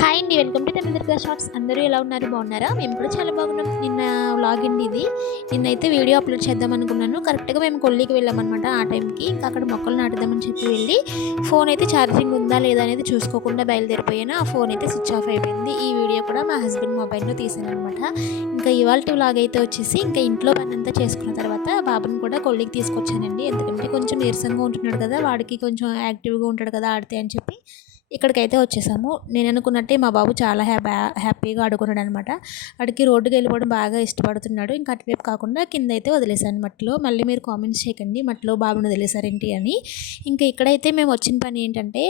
Hi అండి welcome to Tamil shorts. అందరూ ఎలా ఉన్నారు? బాగున్నారా? మేము కూడా చాలా బాగున్నాం. నిన్న వ్లాగ్ అండి ఇది. నిన్నైతే వీడియో అప్లోడ్ చేద్దాం అనుకున్నాను. కరెక్ట్గా మేము కొల్లికి వెళ్ళామన్నమాట ఆ టైంకి ఇంకా అక్కడ మొక్కలు నాటుదామని చెప్పి వెళ్ళి ఫోన్ అయితే ఛార్జింగ్ ఉందా లేదా అనేది చూసుకోకుండా బయలుదేరిపోయాను. ఆ ఫోన్ అయితే స్విచ్ ఆఫ్ అయిపోయింది. ఈ వీడియో కూడా మా హస్బెండ్ మొబైల్లో తీసాను అనమాట ఇంకా ఇవాళ వ్లాగ్ అయితే వచ్చేసి ఇంకా ఇంట్లో పని అంతా చేసుకున్న తర్వాత బాబుని కూడా కొల్లికి తీసుకొచ్చానండి. ఎందుకంటే కొంచెం నీరసంగా ఉంటున్నాడు కదా వాడికి కొంచెం యాక్టివ్గా ఉంటాడు కదా ఆడితే అని చెప్పి. ఇక్కడికైతే వచ్చేసాము. నేను అనుకున్నట్టే మా బాబు చాలా హ్యాపీ హ్యాపీగా ఆడుకున్నాడు అనమాట వాడికి రోడ్డుకి వెళ్ళిపోవడం బాగా ఇష్టపడుతున్నాడు. ఇంకా అటువైపు కాకుండా కింద అయితే వదిలేశాను మట్టిలో. మళ్ళీ మీరు కామెంట్స్ చేయకండి. మట్టిలో బాబుని వదిలేశారేంటి అని. ఇంకా ఇక్కడైతే మేము వచ్చిన పని ఏంటంటే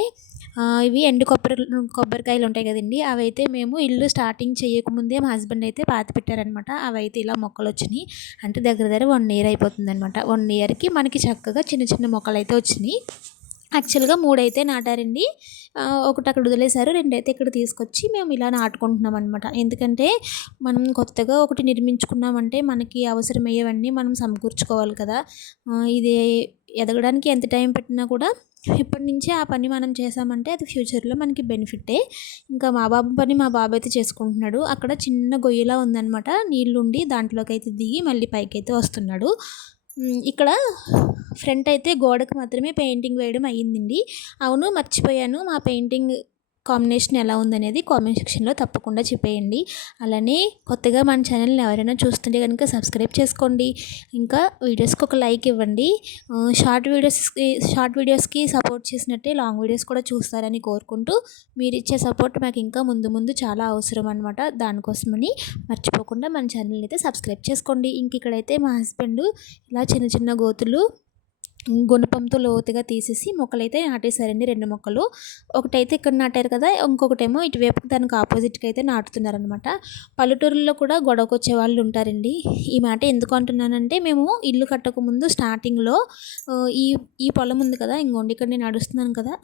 ఇవి ఎండు కొబ్బరి కొబ్బరికాయలు ఉంటాయి కదండి. అవి అయితే మేము ఇల్లు స్టార్టింగ్ చేయకముందే మా హస్బెండ్ అయితే పాతి పెట్టారనమాట. అవి అయితే ఇలా మొక్కలు వచ్చినాయి. అంటే దగ్గర దగ్గర వన్ ఇయర్ అయిపోతుంది అనమాట వన్ ఇయర్కి మనకి చక్కగా చిన్న చిన్న మొక్కలు అయితే వచ్చినాయి. యాక్చువల్గా మూడైతే నాటారండి. ఒకటి అక్కడ వదిలేశారు రెండైతే ఇక్కడ తీసుకొచ్చి మేము ఇలా నాటుకుంటున్నాం అనమాట ఎందుకంటే మనం కొత్తగా ఒకటి నిర్మించుకున్నామంటే మనకి అవసరమయ్యేవన్నీ మనం సమకూర్చుకోవాలి కదా. ఇది ఎదగడానికి ఎంత టైం పెట్టినా కూడా ఇప్పటి నుంచే ఆ పని మనం చేసామంటే అది ఫ్యూచర్లో మనకి బెనిఫిటే. ఇంకా మా బాబు పని మా బాబు అయితే చేసుకుంటున్నాడు. అక్కడ చిన్న గొయ్యిలా ఉందనమాట నీళ్ళుండి దాంట్లోకి అయితే దిగి మళ్ళీ పైకి అయితే వస్తున్నాడు ఇక్కడ ఫ్రంట్ అయితే గోడకు మాత్రమే పెయింటింగ్ వేయడం అయ్యిందండి. అవును మర్చిపోయాను. మా పెయింటింగ్ కాంబినేషన్ ఎలా ఉందనేది కామెంట్ సెక్షన్లో తప్పకుండా చెప్పేయండి. అలానే కొత్తగా మన ఛానల్ని ఎవరైనా చూస్తుంటే కనుక సబ్స్క్రైబ్ చేసుకోండి. ఇంకా వీడియోస్కి ఒక లైక్ ఇవ్వండి. షార్ట్ వీడియోస్కి షార్ట్ వీడియోస్కి సపోర్ట్ చేసినట్టే లాంగ్ వీడియోస్ కూడా చూస్తారని కోరుకుంటూ మీరు ఇచ్చే సపోర్ట్ మాకు ఇంకా ముందు ముందు చాలా అవసరం అనమాట దానికోసమని మర్చిపోకుండా మన ఛానల్ని అయితే సబ్స్క్రైబ్ చేసుకోండి. ఇంక ఇక్కడైతే మా హస్బెండ్ ఇలా చిన్న చిన్న గోతులు గుణపంతో లోతుగా తీసేసి మొక్కలైతే నాటేశారండి రెండు మొక్కలు. ఒకటైతే ఇక్కడ నాటారు కదా ఇంకొకటేమో ఇటువైపు దానికి ఆపోజిట్కి అయితే నాటుతున్నారనమాట. పల్లెటూరుల్లో కూడా గొడవకు వచ్చే వాళ్ళు ఉంటారండి. ఈ మాట ఎందుకు అంటున్నానంటే మేము ఇల్లు కట్టకముందు స్టార్టింగ్లో ఈ ఈ పొలం ఉంది కదా ఇంకోండి ఇక్కడ నేను నడుస్తున్నాను కదా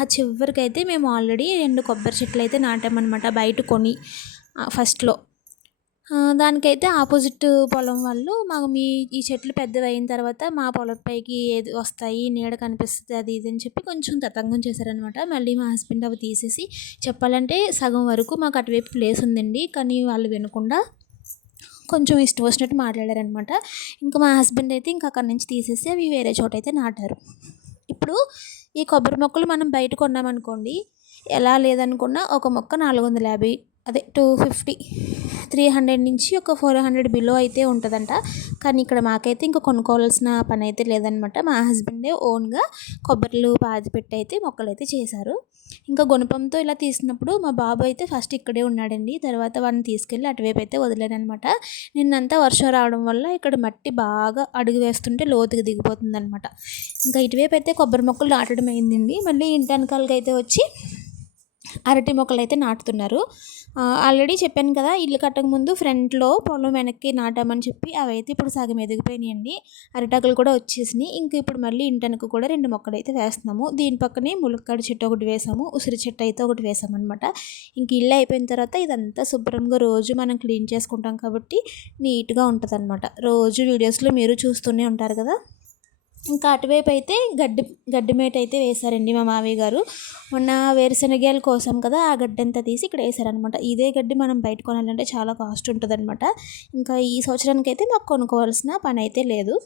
ఆ చివరికి అయితే మేము ఆల్రెడీ రెండు కొబ్బరి చెట్లు అయితే నాటామన్నమాట బయట కొని ఫస్ట్లో. దానికైతే ఆపోజిట్ పొలం వాళ్ళు మాకు మీ ఈ చెట్లు పెద్దవి అయిన తర్వాత మా పొలం పైకి ఏది వస్తాయి నీడ కనిపిస్తుంది అది ఇది అని చెప్పి కొంచెం తతంగం చేశారనమాట మళ్ళీ మా హస్బెండ్ అవి తీసేసి చెప్పాలంటే సగం వరకు మాకు అటువైపు ప్లేస్ ఉందండి. కానీ వాళ్ళు వినకుండా కొంచెం ఇష్టం వచ్చినట్టు మాట్లాడారనమాట ఇంకా మా హస్బెండ్ అయితే ఇంకా అక్కడి నుంచి తీసేసి అవి వేరే చోట అయితే నాటారు. ఇప్పుడు ఈ కొబ్బరి మొక్కలు మనం బయట కొన్నామనుకోండి ఎలా లేదనుకున్నా ఒక మొక్క నాలుగు వందల యాభై అదే టూ ఫిఫ్టీ త్రీ హండ్రెడ్ నుంచి ఒక ఫోర్ హండ్రెడ్ బిలో అయితే ఉంటుందంట. కానీ ఇక్కడ మాకైతే ఇంకా కొనుక్కోవాల్సిన పని అయితే లేదనమాట. మా హస్బెండే ఓన్గా కొబ్బరిలు పాతి పెట్టి అయితే మొక్కలు అయితే చేశారు. ఇంకా గుణపంతో ఇలా తీసినప్పుడు మా బాబు అయితే ఫస్ట్ ఇక్కడే ఉన్నాడండి. తర్వాత వాడిని తీసుకెళ్ళి అటువైపు అయితే వదిలేనమాట నిన్నంతా వర్షం రావడం వల్ల ఇక్కడ మట్టి బాగా అడుగు వేస్తుంటే లోతుగా దిగిపోతుంది అనమాట ఇంకా ఇటువైపు అయితే కొబ్బరి మొక్కలు నాటడం అయిందండి. మళ్ళీ ఇంటి వెనకాలకి అయితే వచ్చి అరటి మొక్కలు అయితే నాటుతున్నారు. ఆల్రెడీ చెప్పాను కదా ఇల్లు కట్టక ముందు ఫ్రంట్లో పొలం వెనక్కి నాటామని చెప్పి అవైతే ఇప్పుడు సగం ఎదిగిపోయినాయండి. అరటాకులు కూడా వచ్చేసినాయి. ఇంక ఇప్పుడు మళ్ళీ ఇంటనకు కూడా రెండు మొక్కలు అయితే వేస్తున్నాము. దీని పక్కనే ములక్కాడ చెట్టు ఒకటి వేసాము. ఉసిరి చెట్టు అయితే ఒకటి వేసాము అనమాట ఇంక ఇల్లు అయిపోయిన తర్వాత ఇదంతా శుభ్రంగా రోజు మనం క్లీన్ చేసుకుంటాం కాబట్టి నీట్గా ఉంటుంది రోజు వీడియోస్లో మీరు చూస్తూనే ఉంటారు కదా. ఇంకా అటువైపు అయితే గడ్డి గడ్డిమేట అయితే వేశారండి మా మావయ్య గారు. మొన్న వేరుశనగలు కోసం కదా ఆ గడ్డి అంతా తీసి ఇక్కడ వేశారనమాట ఇదే గడ్డి మనం బయట కొనాలంటే చాలా కాస్ట్ ఉంటుంది అనమాట ఇంకా ఈ సంవత్సరానికి అయితే మాకు కొనుక్కోవాల్సిన పని అయితే లేదు.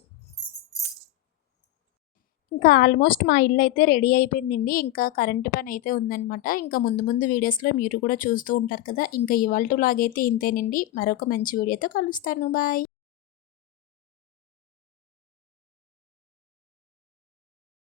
ఇంకా ఆల్మోస్ట్ మా ఇల్లు అయితే రెడీ అయిపోయిందండి. ఇంకా కరెంటు పని అయితే ఉందనమాట ఇంకా ముందు ముందు వీడియోస్లో మీరు కూడా చూస్తూ ఉంటారు కదా. ఇంకా ఇవాళ లాగైతే ఇంతేనండి. మరొక మంచి వీడియోతో కలుస్తాను. బాయ్.